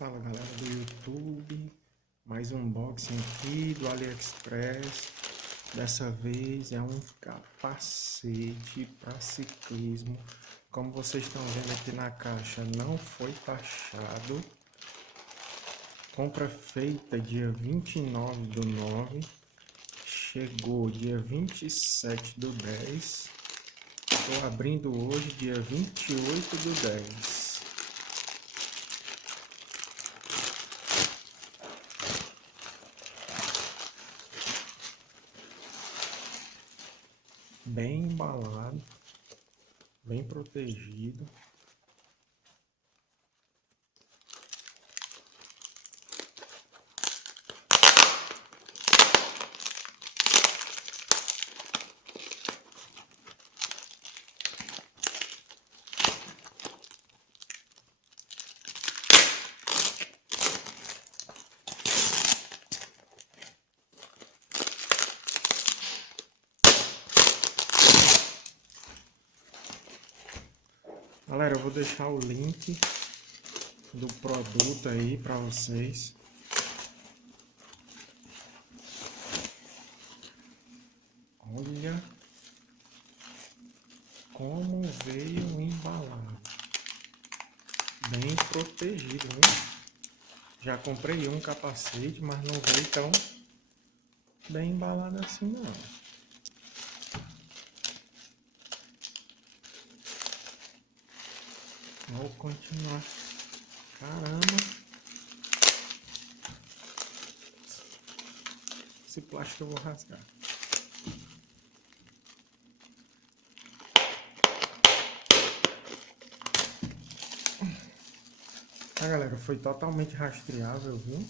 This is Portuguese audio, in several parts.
Fala galera do YouTube, mais um unboxing aqui do AliExpress. Dessa vez é um capacete para ciclismo. Como vocês estão vendo aqui na caixa, não foi taxado. Compra feita dia 29/9, chegou dia 27/10. Estou abrindo hoje dia 28/10. Bem embalado, bem protegido. Galera, eu vou deixar o link do produto aí para vocês. Olha como veio embalado, bem protegido, viu? Já comprei um capacete, mas não veio tão bem embalado assim não. Vou continuar. Caramba! Esse plástico eu vou rasgar. Ah, galera, foi totalmente rastreável, viu?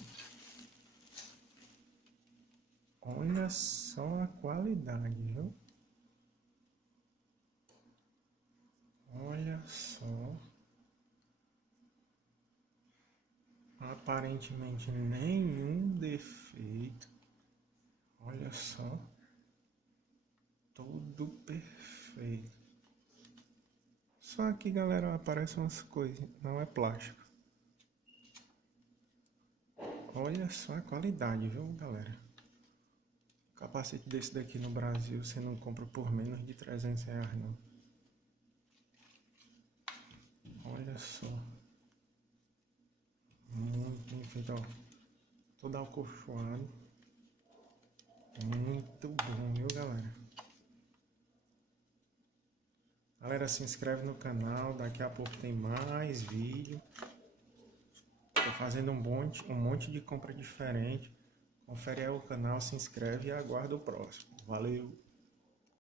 Olha só a qualidade, viu? Olha só. Aparentemente nenhum defeito. Olha só. Tudo perfeito. Só aqui, galera, aparecem umas coisas. Não é plástico. Olha só a qualidade, viu, galera? Capacete desse daqui no Brasil você não compra por menos de R$300 não. Olha só. Muito bem feito, ó. Todo acolchoado. Muito bom, viu, galera? Galera, se inscreve no canal. Daqui a pouco tem mais vídeo. Tô fazendo um monte de compra diferente. Confere aí o canal, se inscreve e aguarda o próximo. Valeu!